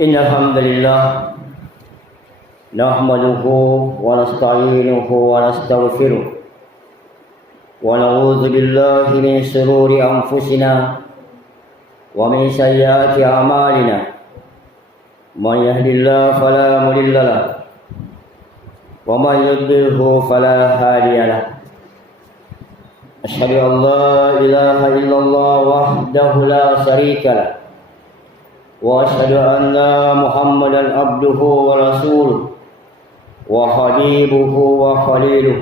إن الحمد لله نحمده ونستعينه ونستغفره ونعوذ بالله من شرور أنفسنا ومن سيئات أعمالنا من يهد الله فلا مضل له ومن يضلله فلا هادي له أشهد أن لا إله إلا الله وحده لا شريك له وأشهد أن محمدا عبده ورسوله وحبيبه وخليله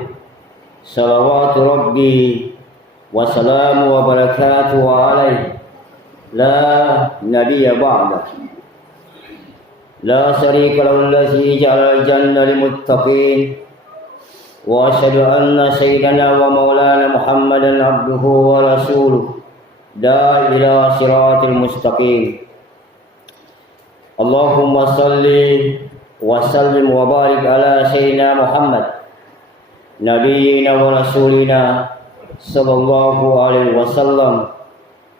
صلوات ربي وسلامه وبركاته عليه لا نبي بعده لا شريك له الذي جعل الجنة للمتقين وأشهد أن سيدنا ومولانا محمدا عبده ورسوله داعي إلى صراط المستقيم اللهم صل وسلم وبارك على سيدنا محمد نبينا ورسولنا صلى الله عليه وسلم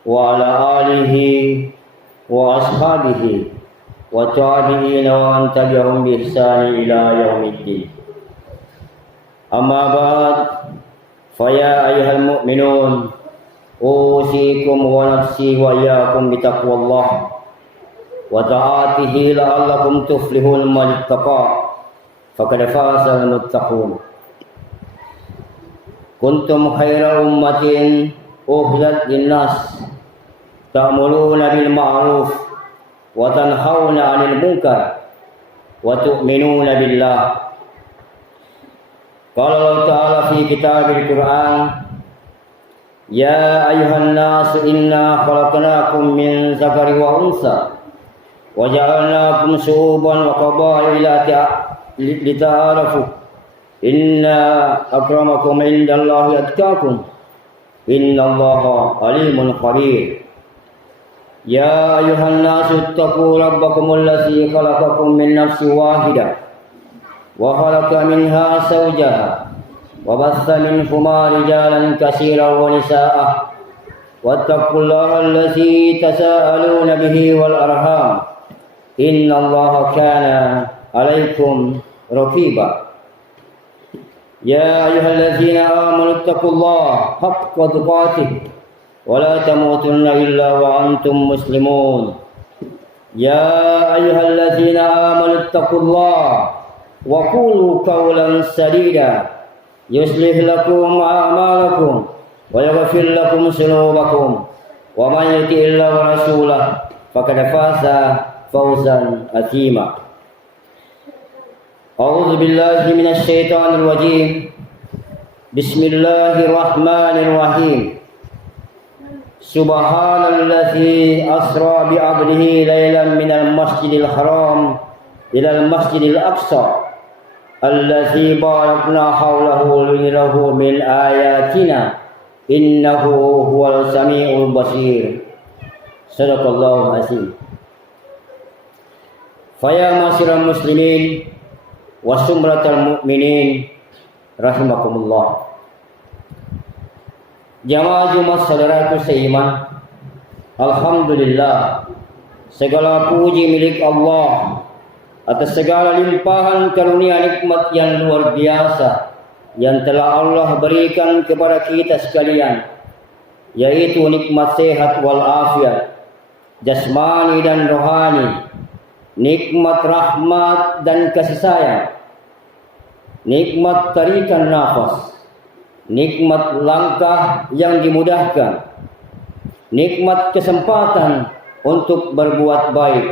وعلى آله وأصحابه والتابعين ومن تبعهم بإحسان إلى يوم الدين أما بعد فيا أيها المؤمنون أوصيكم ونفسي وإياكم بتقوى الله وطاعته لعلكم تفلحون من اتقى فقد فاز المتقون كنتم خير أمة أخرجت للناس تأمرون بالمعروف وتنهون عن المنكر وتؤمنون بالله قال الله تعالى في كتاب القرآن يا أيها الناس إنا خلقناكم من ذكر وأنثى وجعلناكم شعوبا وقبائل لتعارفوا إن أكرمكم عند الله أتقاكم إن الله عليم خبير يا أيها الناس اتقوا ربكم الذي خلقكم من نفس واحدة وخلق منها زوجها وبث منهما رجالا كثيرا ونساء واتقوا الله الذي تساءلون به والأرحام إن الله كان عليكم رقيبا يا أيها الذين آمنوا اتقوا الله حق تقاته ولا تموتن إلا وأنتم مسلمون يا أيها الذين آمنوا اتقوا الله وقولوا قولا سديدا يصلح لكم أعمالكم ويغفر لكم ذنوبكم ومن يطع الله ورسوله فقد فاز فوزا عظيما أعوذ بالله من الشيطان الرجيم بسم الله الرحمن الرحيم سبحان الذي أسرى بعبده ليلا من المسجد الحرام إلى المسجد الأقصى الذي باركنا حوله لنره من آياتنا إنه هو السميع البصير صدق الله العظيم فيا معاشر المسلمين وسمرة المؤمنين رحمكم الله Jamaah Jumat saudaraku seiman, alhamdulillah segala puji milik Allah atas segala limpahan karunia nikmat yang luar biasa yang telah Allah berikan kepada kita sekalian, yaitu nikmat sehat wal afiat jasmani dan rohani, nikmat rahmat dan kasih sayang, nikmat tarikan nafas, nikmat langkah yang dimudahkan, nikmat kesempatan untuk berbuat baik,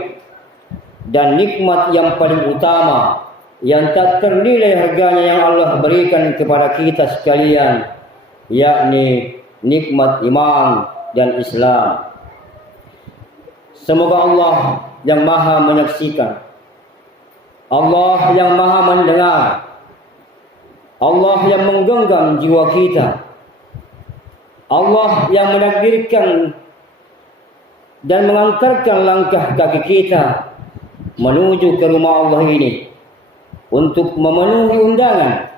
dan nikmat yang paling utama yang tak ternilai harganya yang Allah berikan kepada kita sekalian, yakni nikmat iman dan Islam. Semoga Allah yang maha menyaksikan, Allah yang maha mendengar, Allah yang menggenggam jiwa kita, Allah yang menakdirkan dan mengantarkan langkah kaki kita menuju ke rumah Allah ini untuk memenuhi undangan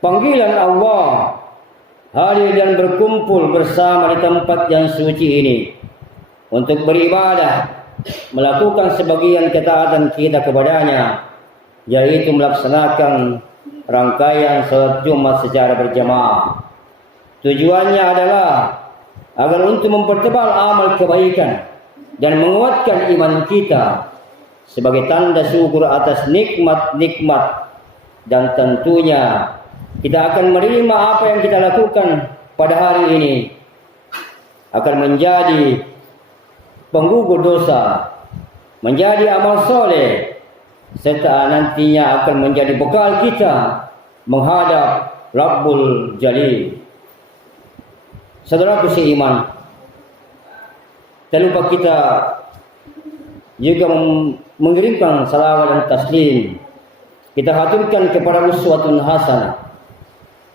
panggilan Allah, hadir dan berkumpul bersama di tempat yang suci ini untuk beribadah melakukan sebagian ketaatan kita kepadanya, yaitu melaksanakan rangkaian salat Jumat secara berjamaah. Tujuannya adalah agar untuk mempertebal amal kebaikan dan menguatkan iman kita sebagai tanda syukur atas nikmat-nikmat, dan tentunya kita akan menerima apa yang kita lakukan pada hari ini akan menjadi penggugur dosa, menjadi amal soleh, serta nantinya akan menjadi bekal kita menghadap Rabbul Jalil. Saudaraku seiman, tak lupa kita juga mengirimkan salawat dan taslim kita haturkan kepada uswatun hasanah,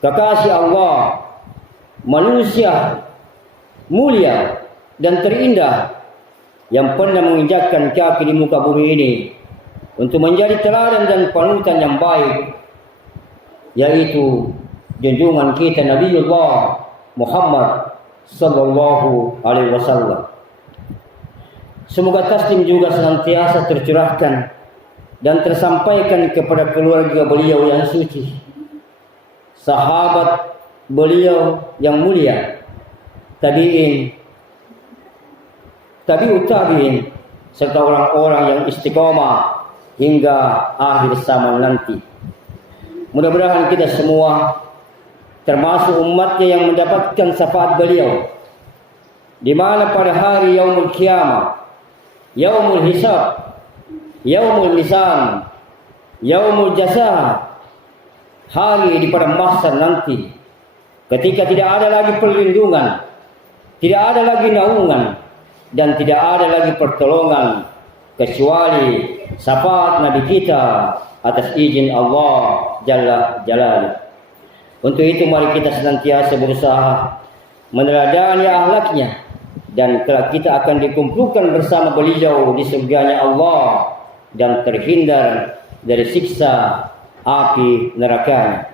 kekasih Allah, manusia mulia dan terindah yang pernah menginjakkan kaki di muka bumi ini untuk menjadi teladan dan panutan yang baik, yaitu junjungan kita Nabiullah Muhammad sallallahu alaihi wasallam. Semoga taslim juga senantiasa tercurahkan dan tersampaikan kepada keluarga beliau yang suci, sahabat beliau yang mulia, tabi'in, tabi'ut tabi'in, serta orang-orang yang istiqomah hingga akhir zaman nanti. Mudah-mudahan kita semua termasuk umatnya yang mendapatkan syafaat beliau, di mana pada hari yaumul qiyamah, yaumul hisab, yaumul lisan, yaumul jasa, hari di pada mahsyar nanti, ketika tidak ada lagi perlindungan, tidak ada lagi naungan, dan tidak ada lagi pertolongan kecuali syafaat Nabi kita atas izin Allah Jalla Jalaluhu. Untuk itu mari kita senantiasa berusaha meneladani akhlaknya, dan kelak kita akan dikumpulkan bersama beliau di surganya Allah dan terhindar dari siksa api neraka.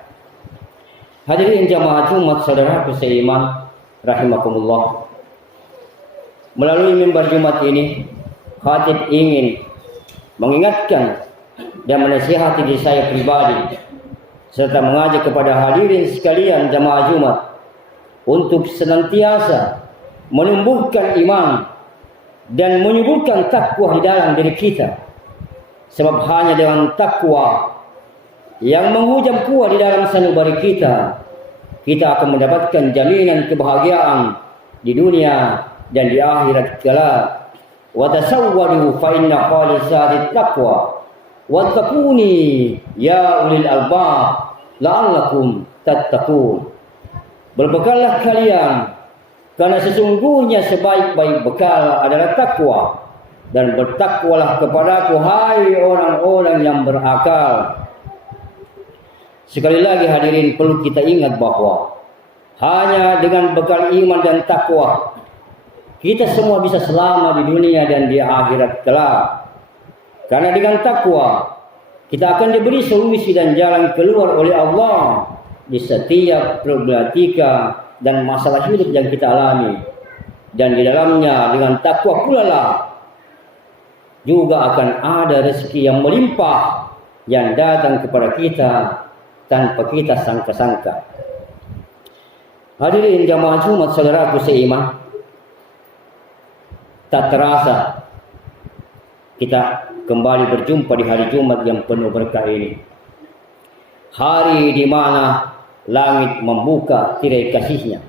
Hadirin jamaah Jumat saudaraku seiman rahimakumullah. Melalui mimbar Jumat ini, khatib ingin mengingatkan dan menasihati diri saya pribadi, serta mengajak kepada hadirin sekalian jamaah Jumat untuk senantiasa menumbuhkan iman dan menyuburkan takwa di dalam diri kita. Sebab hanya dengan takwa yang menghujam kuat di dalam sanubari kita, kita akan mendapatkan jaminan kebahagiaan di dunia dan di akhirat kelak. Wa tasawwadu fa inna khalisatit taqwa wattaquni ya ulil albab la'allakum tattaqun. Berbekallah kalian, karena sesungguhnya sebaik-baik bekal adalah takwa, dan bertakwalah kepadaku hai orang-orang yang berakal. Sekali lagi hadirin, perlu kita ingat bahwa hanya dengan bekal iman dan takwa kita semua bisa selamat di dunia dan di akhirat kelak. Karena dengan takwa kita akan diberi solusi dan jalan keluar oleh Allah di setiap problematika dan masalah hidup yang kita alami. Dan di dalamnya dengan takwa pula lah juga akan ada rezeki yang melimpah yang datang kepada kita tanpa kita sangka-sangka. Hadirin jamaah Jumat saudaraku seiman, tak terasa kita kembali berjumpa di hari Jumat yang penuh berkah ini. Hari di mana langit membuka tirai kasihnya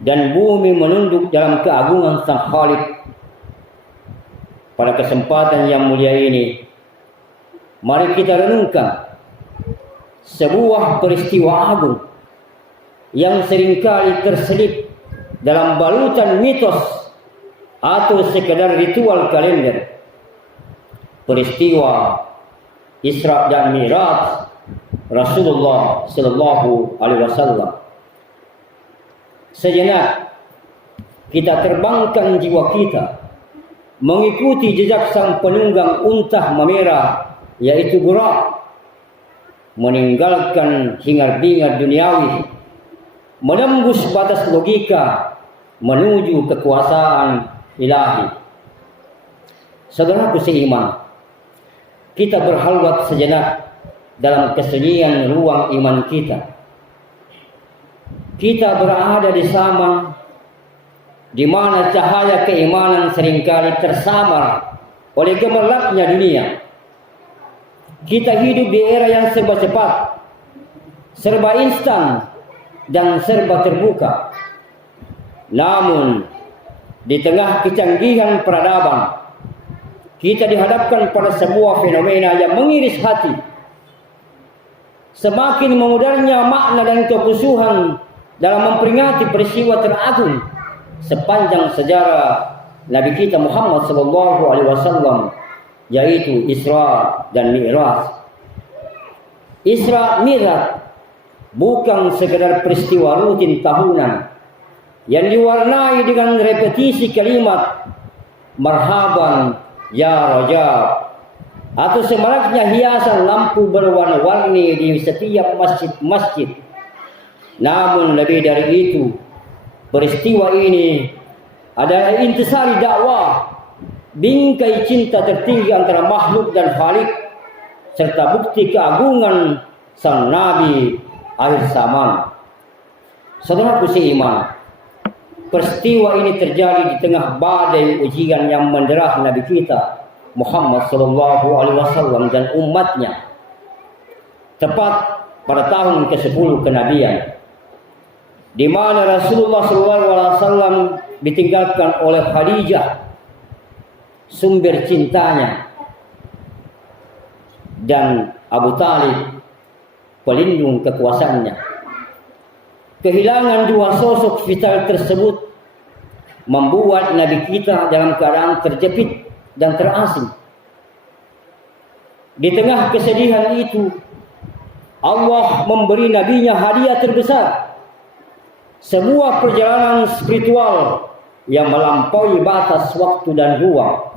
dan bumi menunduk dalam keagungan Sang Khalik. Pada kesempatan yang mulia ini, mari kita renungkan sebuah peristiwa agung yang seringkali terselip dalam balutan mitos atau sekedar ritual kalender. Peristiwa Isra dan Mi'raj Rasulullah sallallahu alaihi wasallam. Sejenak kita terbangkan jiwa kita mengikuti jejak sang penunggang unta memerah, yaitu Burak, meninggalkan hingar-bingar duniawi, menembus batas logika menuju kekuasaan ilahi. Saudaraku seiman, kita berhalwat sejenak dalam kesunyian ruang iman kita. Kita berada di Saman, di mana cahaya keimanan seringkali tersamar oleh gemerlapnya dunia. Kita hidup di era yang serba cepat, serba instan, dan serba terbuka. Namun, di tengah kecanggihan peradaban, kita dihadapkan pada sebuah fenomena yang mengiris hati. Semakin memudarnya makna dan kekhusyuhan dalam memperingati peristiwa teragung sepanjang sejarah Nabi kita Muhammad SAW, yaitu Isra dan Mi'raj. Isra Mi'raj bukan sekedar peristiwa rutin tahunan yang diwarnai dengan repetisi kalimat marhaban ya rajab atau semaraknya hiasan lampu berwarna-warni di setiap masjid-masjid. Namun lebih dari itu, peristiwa ini adalah intisari dakwah, bingkai cinta tertinggi antara makhluk dan Khalik, serta bukti keagungan sang Nabi akhir zaman. Saudaraku seiman, peristiwa ini terjadi di tengah badai ujian yang menderah Nabi kita Muhammad SAW dan umatnya, tepat pada tahun ke-10 kenabian, di mana Rasulullah SAW ditinggalkan oleh Khadijah, sumber cintanya, dan Abu Talib, pelindung kekuasaannya. Kehilangan dua sosok vital tersebut membuat Nabi kita dalam keadaan terjepit dan terasing. Di tengah kesedihan itu, Allah memberi nabinya hadiah terbesar, sebuah perjalanan spiritual yang melampaui batas waktu dan ruang.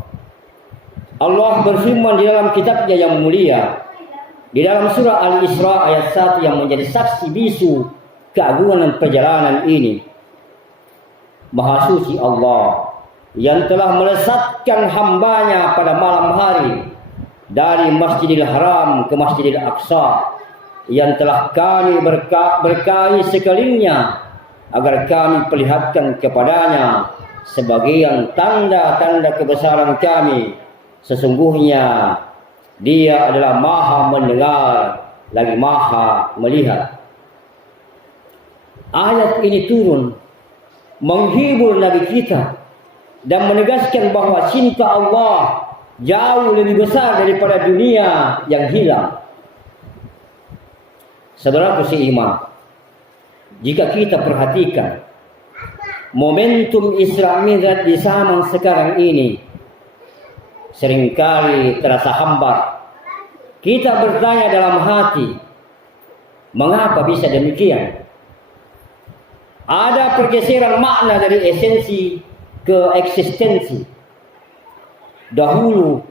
Allah berfirman di dalam kitabnya yang mulia, di dalam surah Al-Isra ayat 1 yang menjadi saksi bisu keagungan perjalanan ini. Maha suci Allah yang telah melesatkan hambanya pada malam hari dari Masjidil Haram ke Masjidil Aqsa, yang telah kami berkahi sekelilingnya agar kami perlihatkan kepadanya sebagian tanda-tanda kebesaran kami. Sesungguhnya Dia adalah Maha mendengar lagi Maha melihat. Ayat ini turun menghibur Nabi kita dan menegaskan bahwa cinta Allah jauh lebih besar daripada dunia yang hilang. Saudaraku seiman, jika kita perhatikan momentum Isra Mi'raj di zaman sekarang ini, seringkali terasa hambar. Kita bertanya dalam hati, mengapa bisa demikian? Ada pergeseran makna dari esensi ke eksistensi. Dahulu,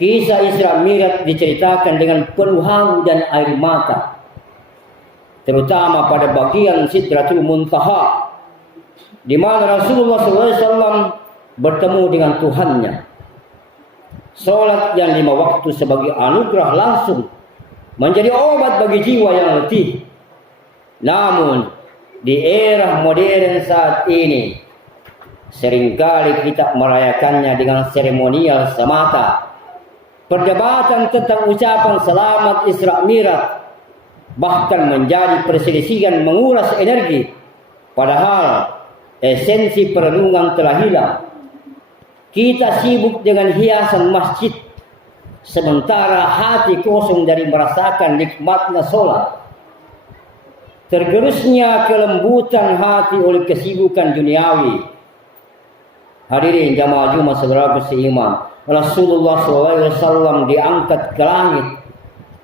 kisah Isra Mi'raj diceritakan dengan penuh haru dan air mata, terutama pada bagian Sidratul Muntaha, di mana Rasulullah SAW bertemu dengan Tuhannya. Salat yang 5 waktu sebagai anugerah langsung menjadi obat bagi jiwa yang letih. Namun di era modern saat ini, seringkali kita merayakannya dengan seremonial semata. Perdebatan tentang ucapan selamat Isra Mi'raj bahkan menjadi perselisihan menguras energi, padahal esensi perenungan telah hilang. Kita sibuk dengan hiasan masjid, sementara hati kosong dari merasakan nikmatnya sholat. Tergerusnya kelembutan hati oleh kesibukan duniawi. Hadirin jamaah Jumat saudara seiman, Rasulullah SAW diangkat ke langit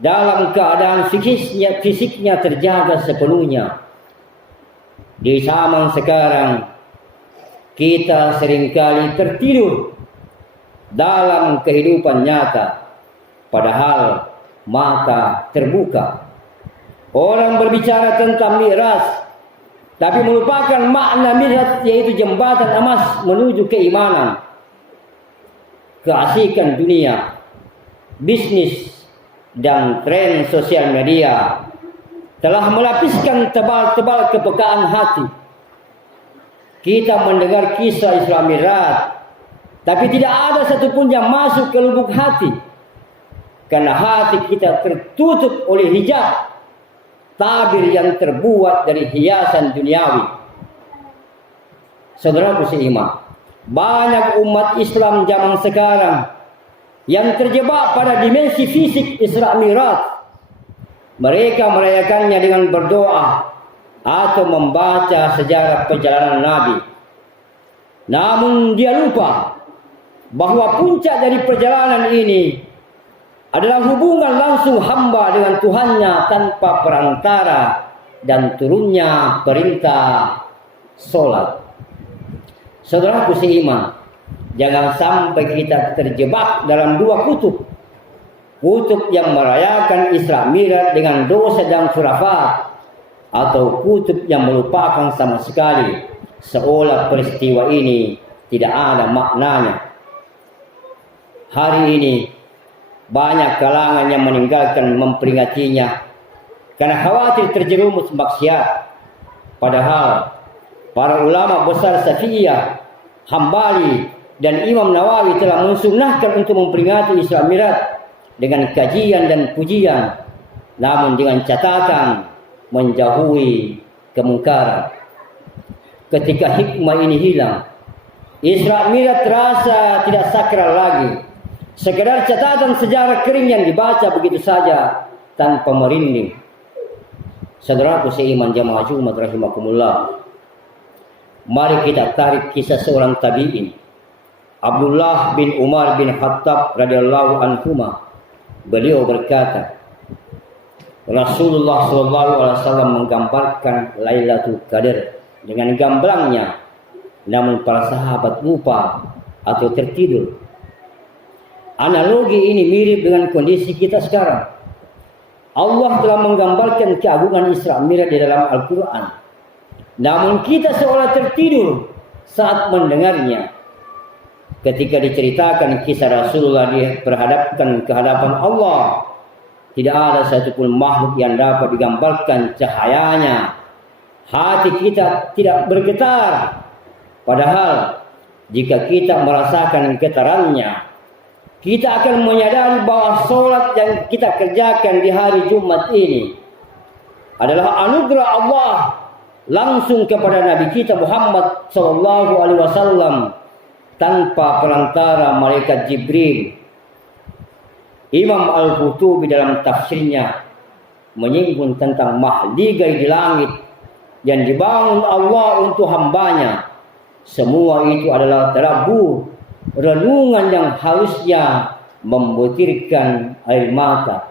dalam keadaan fisiknya terjaga sepenuhnya. Di zaman sekarang, kita seringkali tertidur dalam kehidupan nyata, padahal mata terbuka. Orang berbicara tentang Mi'raj, tapi melupakan makna Mi'raj, yaitu jembatan emas menuju keimanan. keasikan dunia, bisnis, dan tren sosial media telah melapiskan tebal-tebal kepekaan hati. Kita mendengar kisah Isra Mi'raj, tapi tidak ada satupun yang masuk ke lubuk hati, karena hati kita tertutup oleh hijab tabir yang terbuat dari hiasan duniawi. Saudaraku seiman, banyak umat Islam zaman sekarang yang terjebak pada dimensi fisik Isra Mi'raj. Mereka merayakannya dengan berdoa atau membaca sejarah perjalanan Nabi. Namun dia lupa bahwa puncak dari perjalanan ini adalah hubungan langsung hamba dengan Tuhannya tanpa perantara dan turunnya perintah solat. Saudaraku seiman, jangan sampai kita terjebak dalam dua kutub. Kutub yang merayakan Isra Mi'raj dengan dosa dan khurafat, atau kutub yang melupakan sama sekali, seolah peristiwa ini tidak ada maknanya. Hari ini banyak kalangan yang meninggalkan memperingatinya karena khawatir terjerumus maksiat. Padahal para ulama besar Syafi'iyah, Hambali, dan Imam Nawawi telah mensunnahkan untuk memperingati Isra Mi'raj dengan kajian dan pujian, namun dengan catatan menjauhi kemungkaran. Ketika hikmah ini hilang, Isra Mi'raj terasa tidak sakral lagi, sekedar catatan sejarah kering yang dibaca begitu saja tanpa merinding. Saudaraku seiman jamaah Jumat rahimakumullah, mari kita tarik kisah seorang tabi'in, Abdullah bin Umar bin Khattab radhiyallahu anhuma. Beliau berkata, Rasulullah SAW menggambarkan Lailatul Qadar dengan gamblangnya, namun para sahabat lupa atau tertidur. Analogi ini mirip dengan kondisi kita sekarang. Allah telah menggambarkan keagungan Isra Mi'raj di dalam Al-Quran, namun kita seolah tertidur saat mendengarnya. Ketika diceritakan kisah Rasulullah diperhadapkan ke hadapan Allah, tidak ada satupun makhluk yang dapat digambarkan cahayanya. Hati kita tidak bergetar. Padahal jika kita merasakan getarannya, kita akan menyadari bahwa sholat yang kita kerjakan di hari Jumat ini adalah anugerah Allah langsung kepada Nabi kita Muhammad SAW tanpa perantara malaikat Jibril. Imam Al-Qurtubi dalam tafsirnya menyinggung tentang mahligai di langit yang dibangun Allah untuk hambanya. Semua itu adalah tadabbur, renungan yang harusnya membutirkan air mata.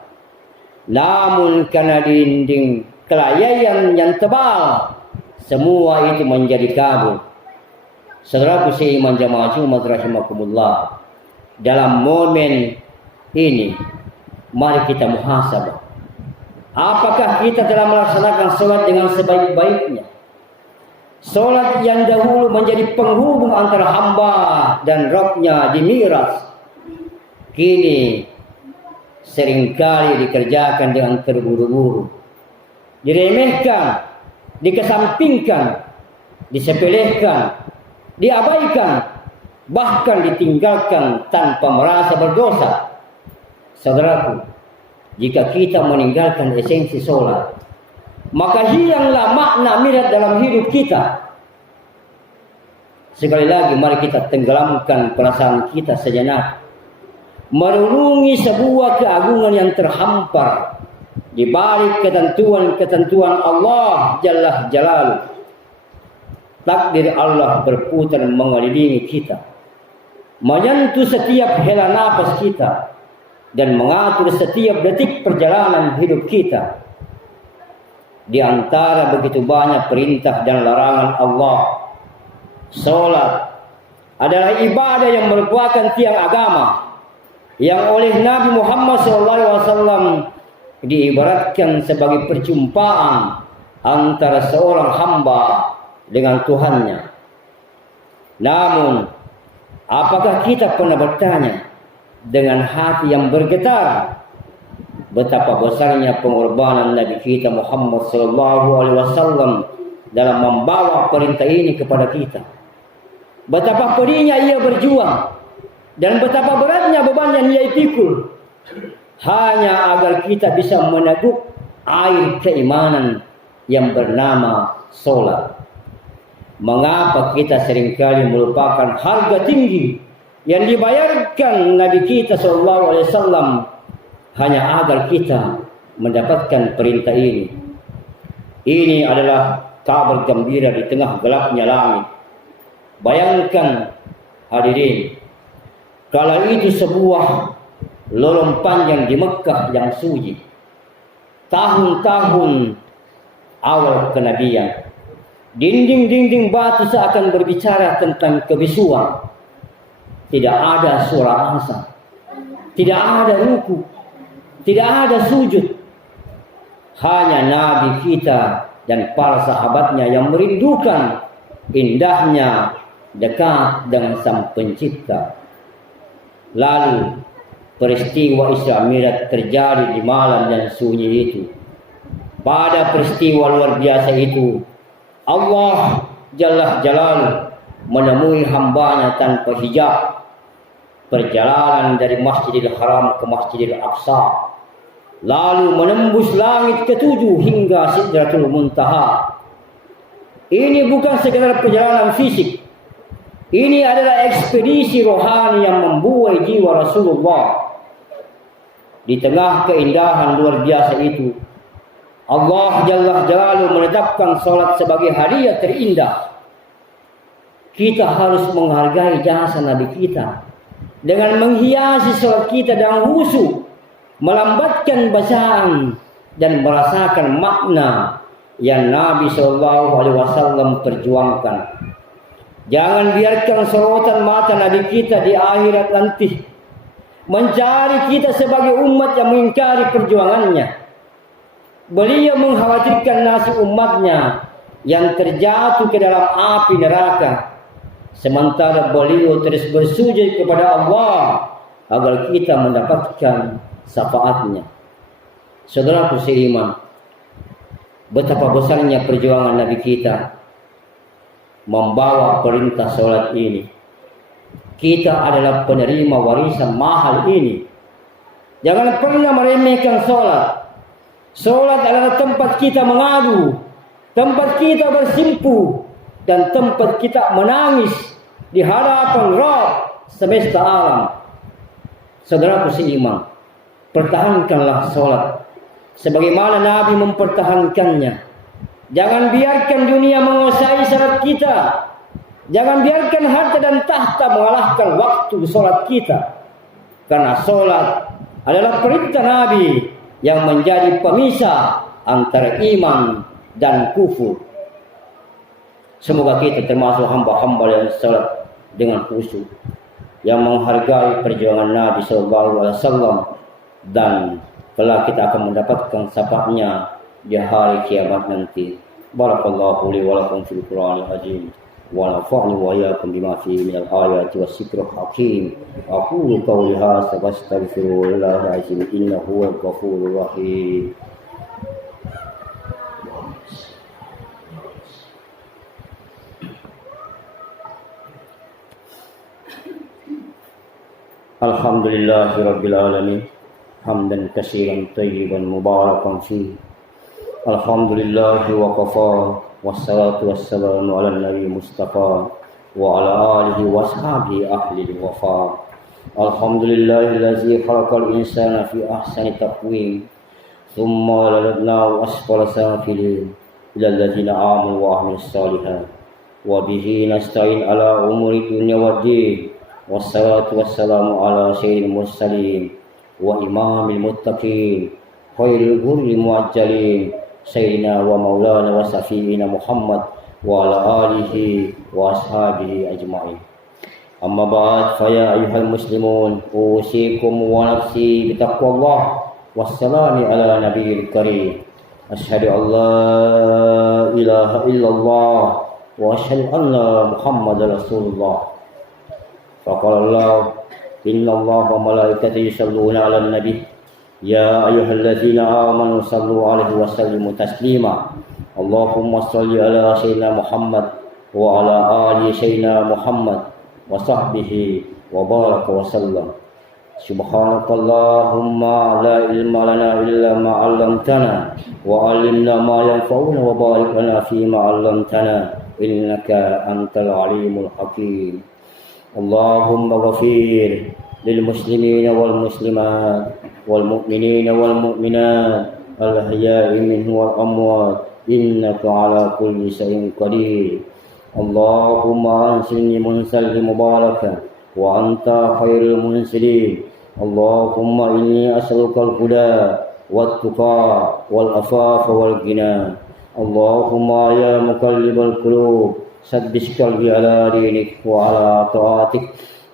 Namun karena dinding kelayaian yang tebal, semua itu menjadi kabur. Saudaraku seiman jamaah Jumat rahimakumullah, dalam momen ini mari kita muhasabah. Apakah kita telah melaksanakan sholat dengan sebaik-baiknya? Sholat yang dahulu menjadi penghubung antara hamba dan Rabb-Nya di Mi'raj, kini seringkali dikerjakan dengan terburu-buru, diremehkan, dikesampingkan, disepelekan, diabaikan, bahkan ditinggalkan tanpa merasa berdosa. Saudaraku, jika kita meninggalkan esensi sholat, maka hilanglah makna Mi'raj dalam hidup kita. Sekali lagi mari kita tenggelamkan perasaan kita sejenak, merenungi sebuah keagungan yang terhampar di balik ketentuan-ketentuan Allah Jalla Jalaluh. Takdir Allah berputar mengelilingi kita, menyentuh setiap hela nafas kita, dan mengatur setiap detik perjalanan hidup kita. Di antara begitu banyak perintah dan larangan Allah, sholat adalah ibadah yang merupakan tiang agama, yang oleh Nabi Muhammad SAW diibaratkan sebagai perjumpaan antara seorang hamba dengan Tuhannya. Namun, apakah kita pernah bertanya, dengan hati yang bergetar betapa besarnya pengorbanan Nabi kita Muhammad sallallahu alaihi wasallam dalam membawa perintah ini kepada kita. Betapa pedihnya ia berjuang dan betapa beratnya beban yang ia pikul hanya agar kita bisa meneguk air keimanan yang bernama solat. Mengapa kita seringkali melupakan harga tinggi yang dibayarkan Nabi kita sallallahu alaihi wasallam hanya agar kita mendapatkan perintah ini. Ini adalah kabar gembira di tengah gelapnya langit. Bayangkan hadirin, kalau itu sebuah lorong panjang di Mekah yang suci, tahun-tahun awal kenabian, dinding-dinding batu seakan berbicara tentang kebisuan. Tidak ada suara azan, tidak ada ruku, tidak ada sujud. Hanya Nabi kita dan para sahabatnya yang merindukan indahnya dekat dengan Sang Pencipta. Lalu peristiwa Isra Mi'raj terjadi di malam yang sunyi itu. Pada peristiwa luar biasa itu, Allah Jalla Jalaluhu menemui hambanya tanpa hijab. Perjalanan dari Masjidil Haram ke Masjidil Aqsa, lalu menembus langit ketujuh hingga Sidratul Muntaha. Ini bukan sekedar perjalanan fisik. Ini adalah ekspedisi rohani yang membuai jiwa Rasulullah. Di tengah keindahan luar biasa itu, Allah Jalla Jalaluhu menetapkan salat sebagai hadiah terindah. Kita harus menghargai jasa Nabi kita dengan menghiasi salat kita dengan khusyuk, melambatkan bacaan dan merasakan makna yang Nabi SAW perjuangkan. Jangan biarkan sorotan mata Nabi kita di akhirat nanti mencari kita sebagai umat yang mengingkari perjuangannya. Beliau mengkhawatirkan nasib umatnya yang terjatuh ke dalam api neraka, sementara beliau terus bersujud kepada Allah agar kita mendapatkan syafaatnya. Saudaraku seiman, betapa besarnya perjuangan Nabi kita membawa perintah salat ini. Kita adalah penerima warisan mahal ini. Jangan pernah meremehkan salat. Salat adalah tempat kita mengadu, tempat kita bersimpu, dan tempat kita menangis di hadapan Rabb semesta alam. Saudaraku seiman, pertahankanlah salat sebagaimana Nabi mempertahankannya. Jangan biarkan dunia menguasai salat kita. Jangan biarkan harta dan tahta mengalahkan waktu salat kita. Karena salat adalah perintah Nabi yang menjadi pemisah antara iman dan kufur. Semoga kita termasuk hamba-hamba yang salat dengan khusyuk, yang menghargai perjuangan Nabi SAW, dan kelak kita akan mendapatkan syafaatnya di hari kiamat nanti. Barakallahu li wa lakum fil Qur'anil azim wa nafa'ni wa iyyakum bima fihi minal ayati was zikril hakim. Aqulu qawli hadza wa astaghfirullahal azim innahu huwal ghafurur rahim. Alhamdulillahi rabbil alamin, hamdan katsiran thayyiban mubarakan fihi. Alhamdulillahi wa qafa, wassalatu wassalamu ala nabi mustafa wa ala alihi wa ashabihi ahli wafa. Alhamdulillahillazi khalaqal insana fi ahsani taqwim, thumma radadnahu asfala safilin ila allazina amanu wa amilus shalihat wa bihi nasta'in ala umuri dunya waddin. Wassalatu wassalamu ala sayyidil mursalin wa imamil muttaqin khairil ghurril muajjalin sayyidina wa maulana wa safiina Muhammad wa ala alihi wa ashabihi ajma'in. Amma ba'd, fa ya ayyuhal muslimun, usikum wa nafsi bitaqwallah wassalamu ala nabiyil karim. Asyhadu an la ilaha illallah wa asyhadu anna Muhammadar Rasulullah. Faqala Allah إن الله وملائكته يصلون على النبي يا أيها الذين آمنوا صلوا عليه وسلموا تسليما اللهم صل على سيدنا محمد وعلى آل سيدنا محمد وصحبه وبارك وسلم سبحانك اللهم لا علم لنا إلا ما علمتنا وعلمنا ما ينفعنا وبارك لنا فيما علمتنا إنك أنت العليم الحكيم اللهم اغفر للمسلمين والمسلمات والمؤمنين والمؤمنات الأحياء منهم والأموات إنك على كل شيء قدير اللهم أنزلني منزل مباركا وأنت خير المنزلين اللهم إني أسألك الهدى والتقى والعفاف والغنى اللهم يا مقلب القلوب ثبت قلبي على دينك وعلى طاعتك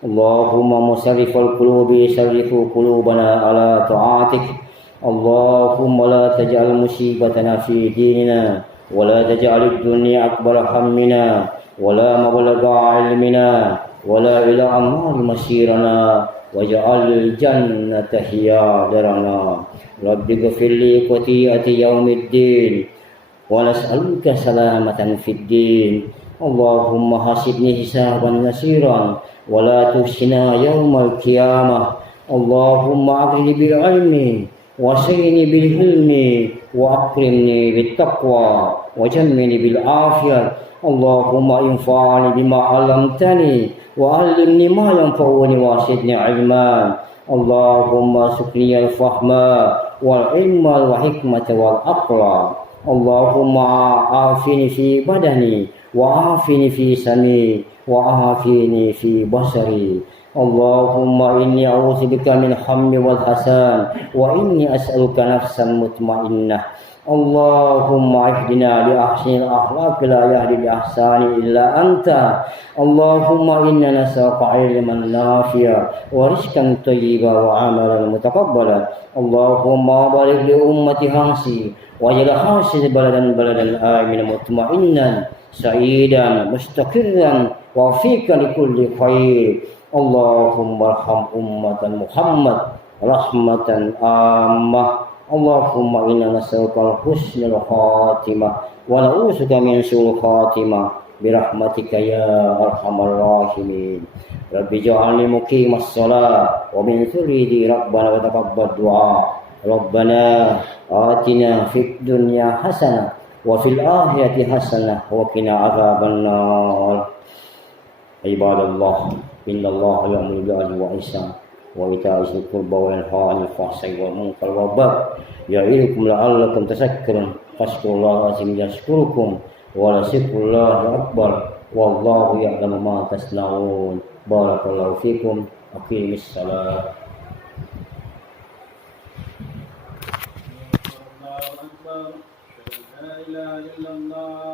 اللهم مصرف القلوب صرف قلوبنا على طاعتك اللهم لا تجعل مصيبتنا في ديننا ولا تجعل الدنيا أكبر همنا ولا مبلغ علمنا ولا إلى النار مصيرنا واجعل الجنة هي دارنا رب اغفر لي خطيئتي يوم الدين ونسألك سلامة في الدين اللهم حاسبني حسابا يسيرا ولا تخزنا يوم القيامة اللهم أغنني بالعلم وسعني بالحلم وأكرمني بالتقوى وجملني بالعافية اللهم انفعني بما علمتني وعلمني ما ينفعني وزدني علما اللهم ارزقني الفهم والعلم والحكمة والعقل اللهم عافني في بدني وعافني في سمعي وعافني في بصري اللهم إني أعوذ بك من الهم والحزن وإني أسألك نفسا مطمئنة اللهم اهدنا لأحسن الأخلاق لا يهدي لأحسن إلا أنت اللهم إنا نسألك علما نافعا ورزقا طيبا وعملا متقبلا اللهم بارك لأمة هانسي واجعل هانسي بلدا آمنا مطمئنا سعيدا مستقرا وفيك لكل خير اللهم ارحم أمة محمد رحمة عامة اللهم إنا نسألك حسن الخاتمة ونعوذ بك من سوء الخاتمة برحمتك يا أرحم الراحمين رب اجعلني مقيم الصلاة ومن ذريتي ربنا وتقبل دعاء ربنا آتنا في الدنيا حسنة وفي الآخرة حسنة وقنا عذاب النار عباد الله إن الله يأمر بالعدل والإحسان وإيتاء ذي القربى وينهى عن الفحشاء والمنكر والبغي يعظكم لعلكم تذكرون فاذكروا الله العظيم يذكركم ولذكر الله أكبر والله يعلم ما تصنعون بارك الله فيكم أقيموا الصلاة لا إله إلا الله